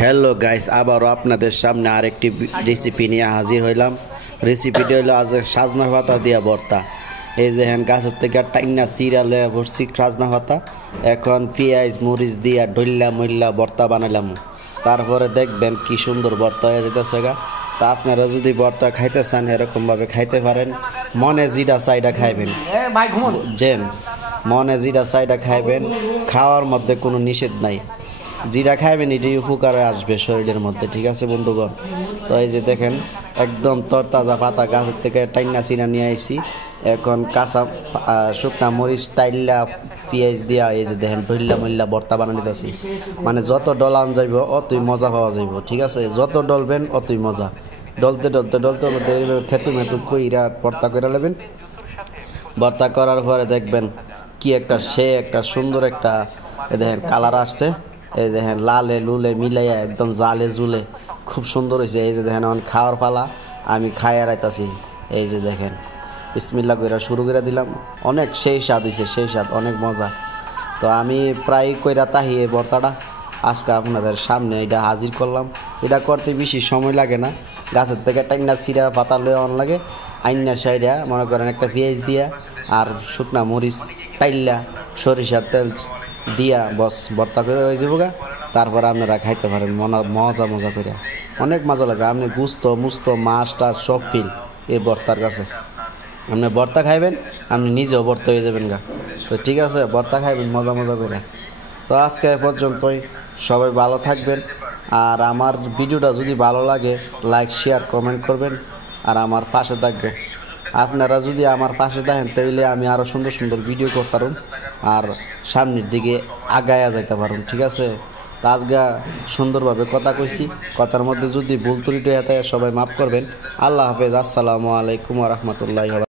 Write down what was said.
Hello guys, আবারও আপনাদের সামনে আরেকটি রেসিপি নিয়ে হাজির হইলাম। রেসিপিটি হলো আজ সাজনা পাতা দিয়া ভর্তা। এই দেখেন গাছের থেকে টাইনা সিরা লয়ে ভরছি সাজনা পাতা। এখন পেঁয়াজ মরিচ দিয়া ডল্লা মল্লা ভর্তা বানাইলাম। তারপরে দেখবেন কি সুন্দর ভর্তা হয়ে যেতেছে গা। তা আপনারা যদি ভর্তা খাইতে চান এরকমভাবে খাইতে পারেন। মনে জিরা চাইডা খাইবেন, জেন মনে জিরা চাইডা খাইবেন, খাওয়ার মধ্যে কোনো নিষেধ নাই। জিরা খাইবেন, এটি উপকারে আসবে শরীরের মধ্যে, ঠিক আছে বন্ধুগণ। তো এই যে দেখেন একদম তরতাজা পাতা গাছের থেকে টাইনা চিনা নিয়ে আইছি। এখন কাঁচা শুকনা মরিচ টাইল্লা পেঁয়াজ দিয়া এই যে দেখেন ডল্লা মল্লা ভর্তা বানাইতেছি। মানে যত ডলান যাইব অতই মজা পাওয়া যাইব, ঠিক আছে। যত ডলবেন অতই মজা। ডলতে ডলতে ডলতে ডলতে থেতু মেতু কইরা ভর্তা করে নেবেন। ভর্তা করার পরে দেখবেন কি একটা একটা সুন্দর একটা দেখেন কালার আসছে। এই দেখেন লালে লুলে মিলাইয়া একদম জালে জুলে খুব সুন্দর হয়েছে। এই যে দেখেন এখন খাওয়ার পালা, আমি খাইয়া রাইতাছি। এই যে দেখেন বিসমিল্লাহ কইরা শুরু করে দিলাম। অনেক সেই স্বাদ হয়েছে, সেই স্বাদ, অনেক মজা। তো আমি প্রায় কইরা তাহি এই ভর্তাটা আজকে আপনাদের সামনে এটা হাজির করলাম। এটা করতে বেশি সময় লাগে না। গাছের থেকে টাইনা সিরা পাতা লয়ে অন লাগে, আইনা সাইডা মনে করেন একটা পেঁয়াজ দিয়া আর শুকনা মরিচ টাইল্লা সরিষার তেল দিয়া বস ভর্তা করে হয়ে যাবো গা। তারপরে আপনারা খাইতে পারেন মজা মজা করে, অনেক মজা লাগে। আপনি গুস্ত মুস্ত মাছ টাছ সব ফিল এই ভর্তার কাছে। আপনি ভর্তা খাইবেন, আপনি নিজেও ভর্তা হয়ে যাবেন গা। তো ঠিক আছে, ভর্তা খাইবেন মজা মজা করে। তো আজকে পর্যন্তই, সবাই ভালো থাকবেন। আর আমার ভিডিওটা যদি ভালো লাগে লাইক শেয়ার কমেন্ট করবেন আর আমার পাশে থাকবেন। আপনারা যদি আমার পাশে থাকেন তাইলে আমি আরও সুন্দর সুন্দর ভিডিও করতে পারুন আর সামনের দিকে আগায়া যাইতে পারুন, ঠিক আছে। তা আজকে সুন্দরভাবে কথা কইছি, কথার মধ্যে যদি ভুল ত্রুটি হয়ে থাকে সবাই মাফ করবেন। আল্লাহ হাফেজ, আসসালামু আলাইকুম ওয়া রাহমাতুল্লাহি।